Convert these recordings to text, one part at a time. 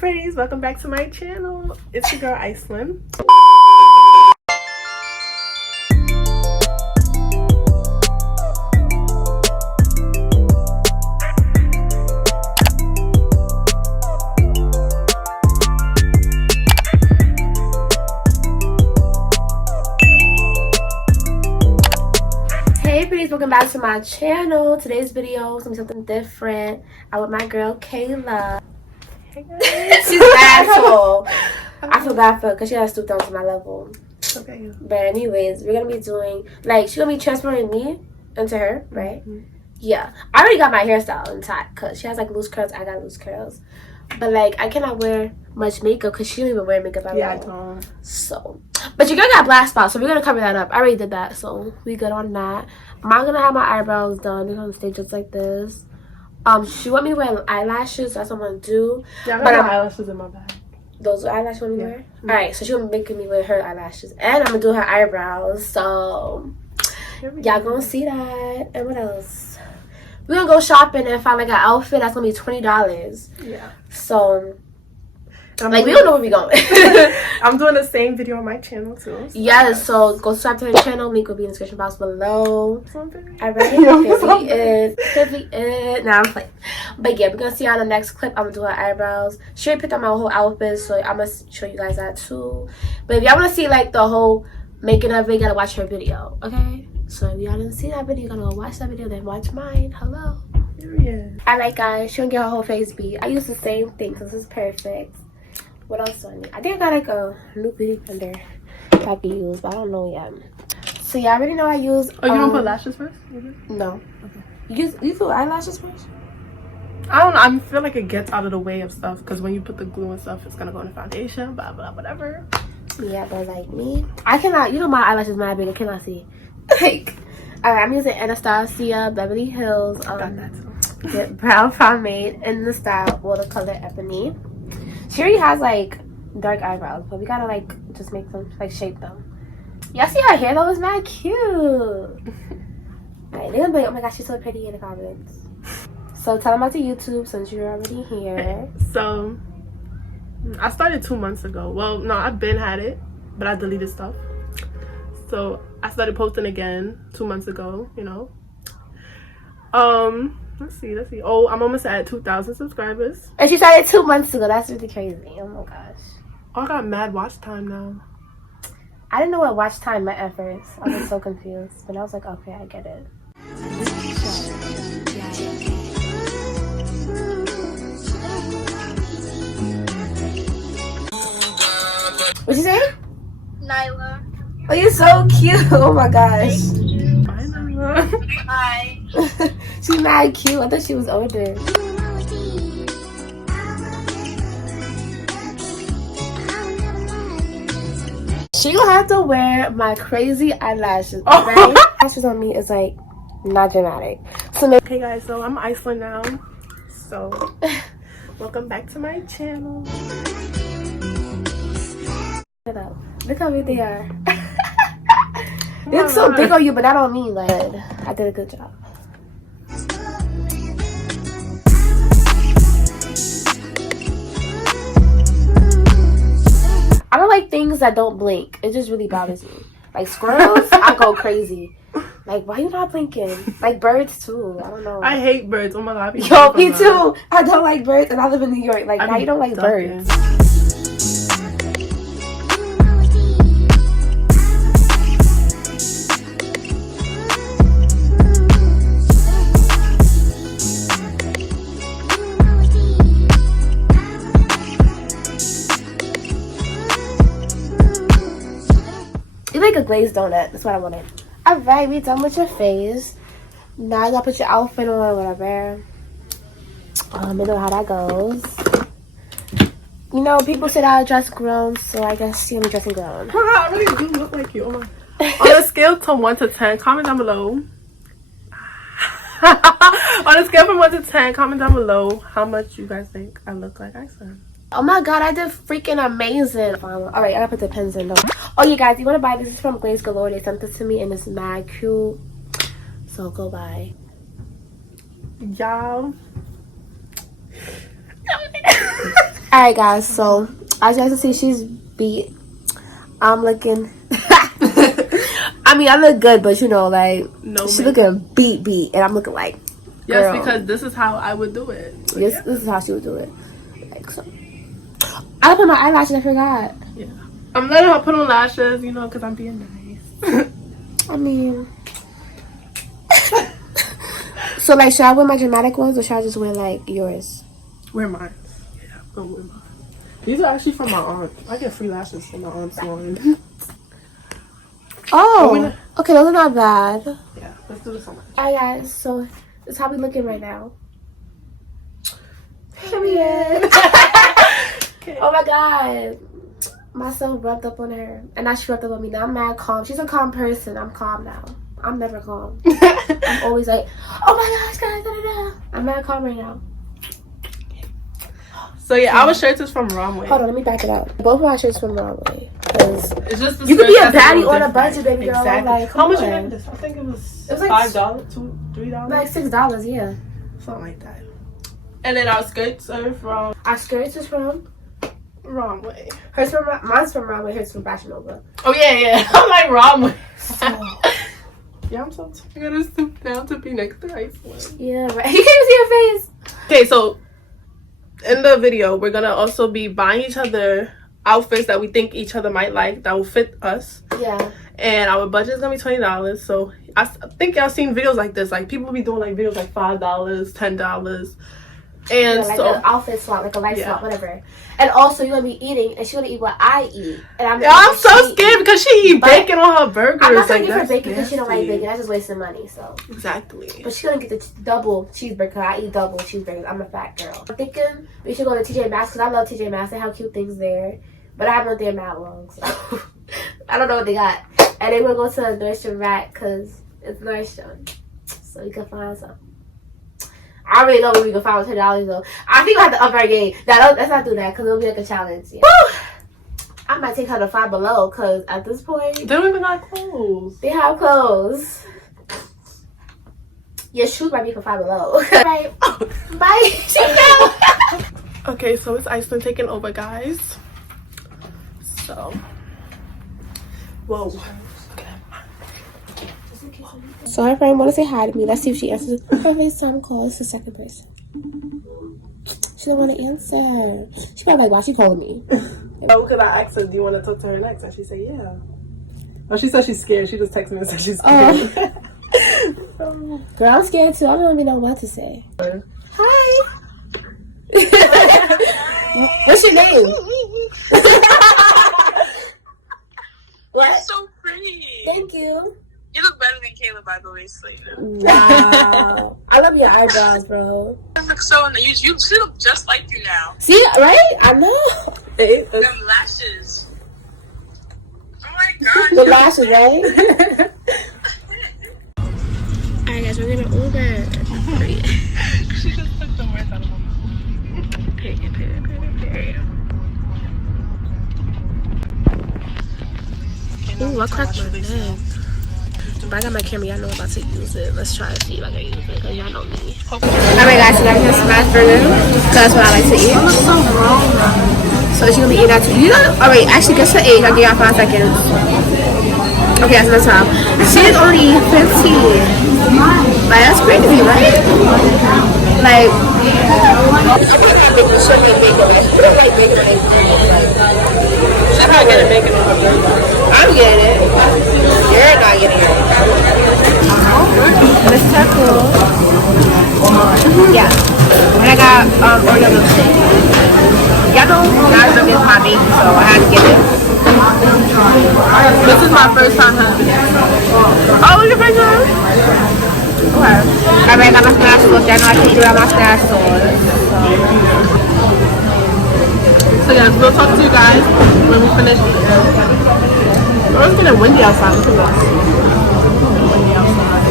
pretties, welcome back to my channel. It's your girl Icylinn. Hey pretties, welcome back to my channel. Today's video is gonna be something different. I'm with my girl Kayla. Hey guys. She's bad, so I feel bad for her because she has stooped down to my level. Okay. But anyways, we're gonna be doing, like, she's gonna be transferring me into her, right? Mm-hmm. Yeah, I already got my hairstyle intact because she has like loose curls. I got loose curls, but like I cannot wear much makeup because she don't even wear makeup at all. Yeah, I don't. So, but your girl got black spots, so we're gonna cover that up. I already did that, so we good on that. I'm not gonna have my eyebrows done. They're gonna stay just like this. She want me to wear eyelashes. That's what I'm gonna do. Yeah, I got my eyelashes in my bag. Those eyelashes you want me to wear? Mm-hmm. All right, so she gonna make me wear her eyelashes, and I'm gonna do her eyebrows. So y'all gonna see that. And what else? We're gonna go shopping and find like an outfit that's gonna be $20. Yeah. So like we don't know where we going. I'm doing the same video on my channel too. So yes, so go subscribe to her channel. Link will be in the description box below. Alright, Nah, I'm playing. But yeah, we're gonna see her on the next clip. I'm gonna do her eyebrows. She already picked out my whole outfit, so I'm gonna show you guys that too. But if y'all wanna see like the whole making of it, you gotta watch her video, okay? So if y'all didn't see that video, you gotta go watch that video, then watch mine. Hello. Yeah. Alright guys, she gonna get her whole face beat. I use the same thing because it's perfect. What else do I need? I think I got like a new beauty blender that I can use, but I don't know yet. So yeah, I already know I use. Oh, you gonna put lashes first? No. Okay. You do eyelashes first? I don't know. I feel like it gets out of the way of stuff because when you put the glue and stuff, it's gonna go in the foundation. Blah blah whatever. Yeah, but like me, I cannot. You know my eyelashes mad big. I cannot see. Like, alright, I'm using Anastasia Beverly Hills. Got that too. Brown pomade in the style watercolor ebony. She already has like dark eyebrows, but we gotta like just make them, like shape them. Y'all see her hair though? It's mad cute. Alright, they're gonna be like, oh my gosh, she's so pretty in the comments. So tell them about the YouTube since you're already here. So I started 2 months ago. Well, no, I've been had it, but I deleted stuff. So I started posting again 2 months ago, you know. Let's see. Oh, I'm almost at 2,000 subscribers. And she started 2 months ago. That's really crazy. Oh my gosh. Oh, I got mad watch time now. I didn't know what watch time meant at first. I was so confused. But I was like, okay, I get it. What you say? Nyla. Oh, you're so cute. Oh my gosh. Bye, Nyla. Hi. She's mad cute. I thought she was older. She gonna have to wear my crazy eyelashes. Right? Eyelashes on me is like not dramatic. So maybe. Okay guys, so I'm Icylinn now. So welcome back to my channel. Look how big they are. They look so big on you, but not on me. Like, I did a good job. I don't like things that don't blink. It just really bothers me. Like squirrels, I go crazy. Like, why you not blinking? Like birds too. I don't know. I hate birds. Oh my god. Yo, me too. I don't like birds, and I live in New York. Like, now you don't like birds. Like a glazed donut. That's what I wanted. Alright, we done with your face. Now you gotta put your outfit on or whatever. You know how that goes. You know, people said I dress grown, so I guess you're dressing grown. I really do look like you. Oh my. On a scale from 1 to 10, comment down below. On a scale from 1 to 10, comment down below how much you guys think I look like Icylinn. Oh my god, I did freaking amazing. Alright, I gotta put the pens in though. Oh, you guys, you wanna buy this? This is from Glaze Galore. They sent this to me and it's mad cute. So go buy. Y'all. Alright guys, so as you guys can see, she's beat. I'm looking I mean, I look good, but you know, like, no, she's looking beat, and I'm looking like, girl. Yes, because this is how I would do it. This is how she would do it. Like, so. I put my eyelashes, I forgot. Yeah. I'm letting her put on lashes, you know, because I'm being nice. I mean... So, like, should I wear my dramatic ones, or should I just wear, like, yours? Wear mine. Yeah, I'm going to wear mine. These are actually from my aunt. I get free lashes from my aunt's line. Oh, okay, those are not bad. Yeah, let's do this one. Alright guys, so this is how we looking right now. Period. Okay. Oh my god. Myself rubbed up on her. And now she rubbed up on me. Now I'm mad calm. She's a calm person. I'm calm now. I'm never calm. I'm always like, oh my gosh, guys, da, da, da. I'm mad calm right now. So yeah, our shirts is from Runway. Hold on, let me back it up. Both of our shirts from Runway. It's just you could be a baddie on a budget, baby girl. Exactly. Like, how much you get this? I think it was like $5, $3. Like $6, yeah. Something like that. And then our skirts are from... Our skirts is from... Runway. Hers from... Mine's from Runway, hers from Fashion Nova. Oh yeah. I'm like Runway. Yeah, I'm so tired. I gotta stoop down to be next to Icylinn. Yeah, right. You can't even see her face. Okay, so... in the video, we're gonna also be buying each other outfits that we think each other might like that will fit us. Yeah. And our budget is gonna be $20. So I think y'all seen videos like this. Like people be doing like videos like $5, $10. And yeah, like so an outfit swap, like a life swap, whatever. And also you're gonna be eating, and she's gonna eat what I eat. And I'm so scared because she eat bacon on her burgers. I'm not gonna give her bacon because she don't like bacon. That's just wasting money. So exactly. But she's gonna get the double cheeseburger. I eat double cheeseburgers. I'm a fat girl. I'm thinking we should go to TJ Maxx because I love TJ Maxx. They have cute things there, but I haven't been there mad long, so I don't know what they got. And then we'll go to Nordstrom Rack because it's Nordstrom, so we can find some. I already know what we can find with $10 though. I think we have to up our game. Now, let's not do that because it'll be like a challenge. Yeah. I might take her to Five Below because at this point, they don't even got clothes. They have clothes. Your shoes might be for Five Below. Right. Bye. Okay, so it's Icylinn taking over, guys. So, whoa. So her friend want to say hi to me. Let's see if she answers. Her FaceTime calls the second person. She don't want to answer. She probably like, why she calling me? Oh, because I asked her, do you want to talk to her next? And she said, yeah. Oh, she said she's scared. She just texted me and said she's scared. Girl, I'm scared too. I don't even know what to say. Hi. What's your name? What? You're so pretty. Thank you. You look better than Kayla, by the way, Slater. Wow. I love your eyebrows, bro. You look so nice. You look just like you now. See, right? I know. Them lashes. Oh my god. The lashes, right? Alright, guys, we're gonna Uber. She just took the words out of my mouth. Period. Ooh, I cracked my neck. But I got my camera, y'all know I'm about to use it. Let's try to see if I can use it, because y'all know me. Alright guys, so now we're gonna smash burger, because that's what I like to eat. So she's gonna be eating that too. You know, alright, actually guess her age. I'll give y'all 5 seconds. Okay, that's enough time. She's only 15. Like, that's crazy, right? Like, She's not getting bacon on her burger. I'm getting it. You're not getting it. Let's tackle. Yeah. And I got Oreo milkshake. Y'all know Nazim is my baby, so I had to get it. This is my first time having it. Oh, your first time? Okay. Alright, I got my smash sauce. Y'all know I can't do without my smash sauce. So guys, we'll talk to you guys when we finish eating. Oh, it's getting windy outside. Look at this. Windy outside.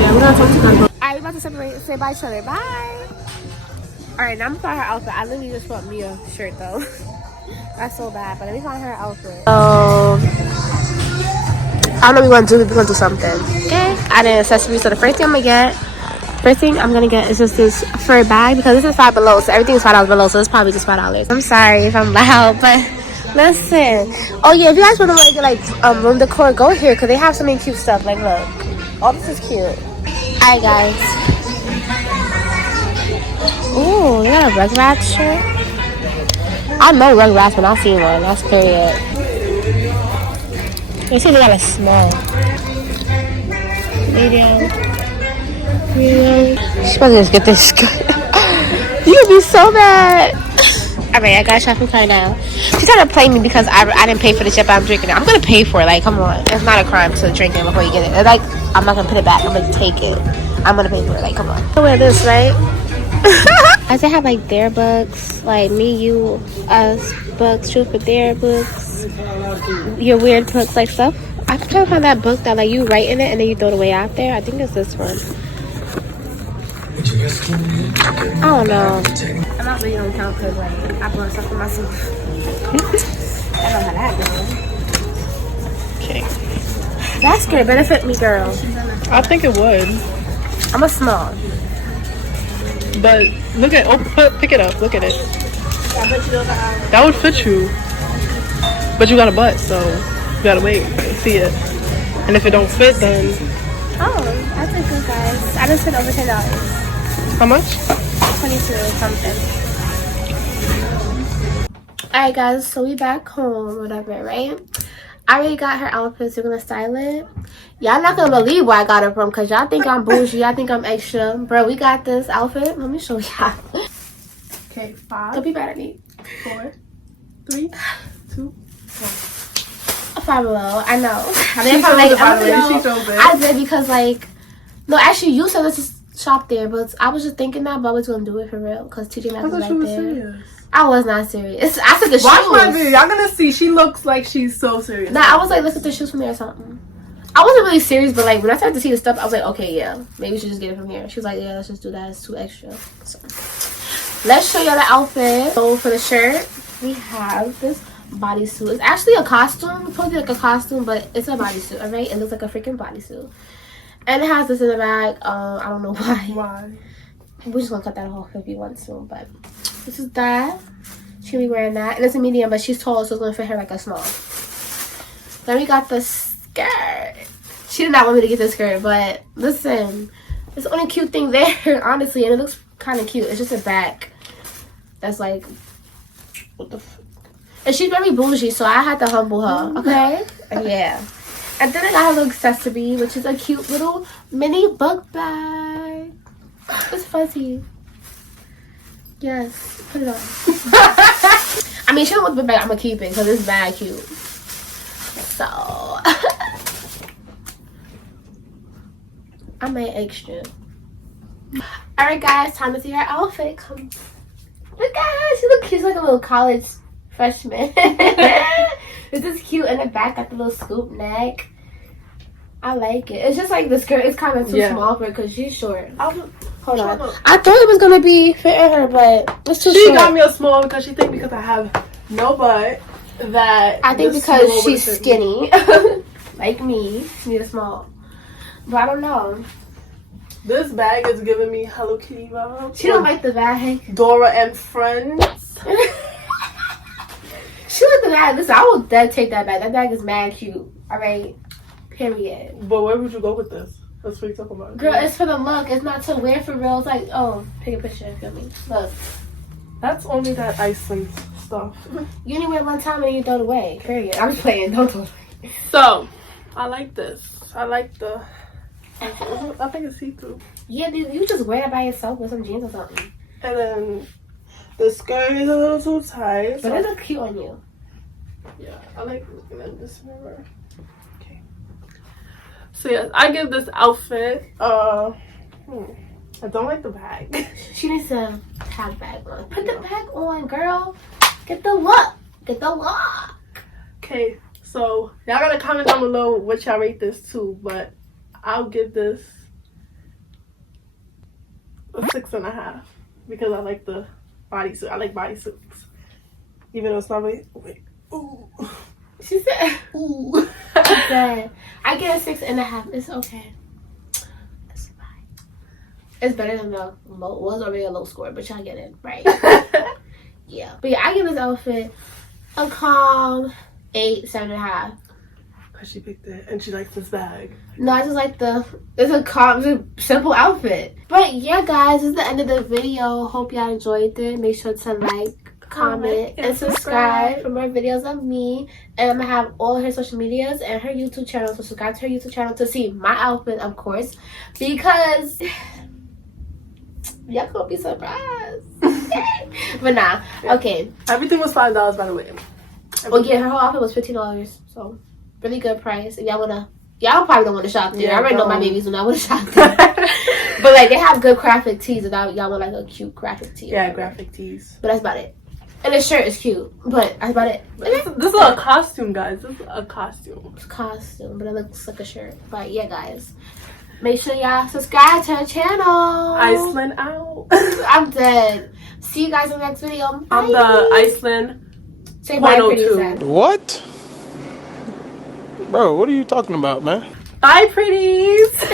Yeah, we're gonna talk to you guys. Alright, we're about to separate, say bye to each other. Bye! Alright, now I'm gonna find her outfit. I literally just bought me a shirt though. That's so bad, but let me find her outfit. I don't know what we're gonna do. We're gonna do something. Okay? I did accessories, so the first thing I'm gonna get First thing I'm gonna get is just this fur bag because this is $5 below, so everything is $5 below, so it's probably just $5. I'm sorry if I'm loud, but listen. Oh yeah, if you guys want to get like room decor, go here because they have so many cute stuff. Like look, all this is cute. Alright guys. Ooh, they got a Rugrats shirt. I know Rugrats when I see one. That's period. They say they got a small, medium. She's about to just get this skirt. You would be so mad. Alright, I got a shopping cart now. She's trying to play me because I didn't pay for the shit, but I'm drinking it. I'm gonna pay for it. Like, come on. It's not a crime to drink it before you get it. It's like, I'm not gonna put it back. I'm gonna take it. I'm gonna pay for it. Like, come on. I wear this, right? I should have like their books, like me, you, us books, truth for their books, your weird books, like stuff. I'm trying to find that book that like you write in it and then you throw it away out there. I think it's this one. I don't know. I'm not really on count because like I bought stuff for myself. I don't know how that goes. Okay. That's gonna benefit me, girl. I think it would. I'm a small. But look at, pick it up. Look at it. That would fit you. But you got a butt, so you gotta wait and see it. And if it don't fit, then. Oh, that's a good guys. I just spent over $10. How much? 22 something. Alright guys, so we back home, whatever, right? I already got her outfits. We're gonna style it. Y'all not gonna believe where I got it from because y'all think I'm bougie. Y'all think I'm extra. Bro, we got this outfit. Let me show y'all. Okay, 5. Don't be bad at me. 4, 3, 2, 1. $5 below. I know. She chose it, by the way. She chose it. I did because like, no, actually you said let's just shop there, but I was just thinking that, but I was gonna do it for real because TJ Maxx was right there. Serious. I was not serious. I took the shoes. Watch my video. Y'all gonna see. She looks like she's so serious. Nah, I was like, let's get the shoes from there or something. I wasn't really serious, but like when I started to see the stuff, I was like, okay, yeah, maybe we should just get it from here. She was like, yeah, let's just do that. It's too extra. So let's show y'all the outfit. So for the shirt, we have this bodysuit. It's actually a costume. It's probably like a costume, but it's a bodysuit. All right, it looks like a freaking bodysuit, and it has this in the bag. I don't know why. Why? We're just gonna cut that off if you want to, but this is that. She'll be wearing that, and it's a medium, but she's tall, so it's gonna fit her like a small. Then we got the skirt. She did not want me to get the skirt, but listen, it's the only cute thing there, honestly, and it looks kind of cute. It's just a back that's like, what the f. And she's very bougie, so I had to humble her, okay? Yeah. And then I got her little accessory, which is a cute little mini book bag. It's fuzzy. Yes, put it on. I mean, she don't look big, I'm gonna keep it because it's bad cute. So I made extra. Alright guys, time to see her outfit. Come look at her, she look cute. She's like a little college freshman. This is cute in the back, got the little scoop neck. I like it. It's just like the skirt is kind of too small for her because she's short. Hold on. I thought it was gonna be fitting her, but it's too short. She got me a small because she think because I have no butt that I think because she's skinny, like me, she need a small. But I don't know. This bag is giving me Hello Kitty vibes. She don't like the bag. Dora and Friends. She like the bag. Listen, I will dead take that bag. That bag is mad cute. All right. Period. But where would you go with this? That's what you're talking about. Girl, it's for the look. It's not to wear for real. It's like, oh, take a picture. Feel me? Look. That's only that Icylinn stuff. You only wear it one time and you throw it away. Period. I'm just playing. Don't throw it away. So, I like this. I like the. I think it's see-through. Yeah, dude, you just wear it by yourself with some jeans or something. And then the skirt is a little too tight. But it looks cute on you. Yeah, I like looking at this mirror. Okay. So yes, I give this outfit. I don't like the bag. She needs to have the bag on. Put the bag on, girl. Get the look. Get the look. Okay, so y'all gotta comment down below what y'all rate this to, but I'll give this a 6.5 because I like the bodysuit. I like bodysuits, even though it's not really. Wait, ooh. She said, "Ooh." I get a 6.5. It's okay. It's fine. It's better than the low. Was already a low score, but y'all get it right. Yeah, but yeah, I give this outfit a calm 8, 7.5. Cause she picked it and she likes this bag. No, I just like it's a calm, it's a simple outfit. But yeah, guys, this is the end of the video. Hope y'all enjoyed it. Make sure to like, comment, and subscribe for more videos of me. And I'm gonna have all her social medias and her YouTube channel. So subscribe to her YouTube channel to see my outfit, of course, because y'all gonna be surprised. But nah, okay. Everything was $5, by the way. Oh yeah, her whole outfit was $15. So really good price. If y'all probably don't want to shop there. Yeah, I already know my babies do not want to shop there. But like they have good graphic tees. If y'all want like a cute graphic tee. Yeah, graphic tees. But that's about it. And the shirt is cute, but that's about it. This is a costume, guys. This is a costume. It's a costume, but it looks like a shirt. But yeah, guys, make sure y'all subscribe to our channel. Icylinn out. I'm dead. See you guys in the next video. Bye. I'm the Icylinn. Say bye, pretty sad. What? Bro, what are you talking about, man? Bye, pretties.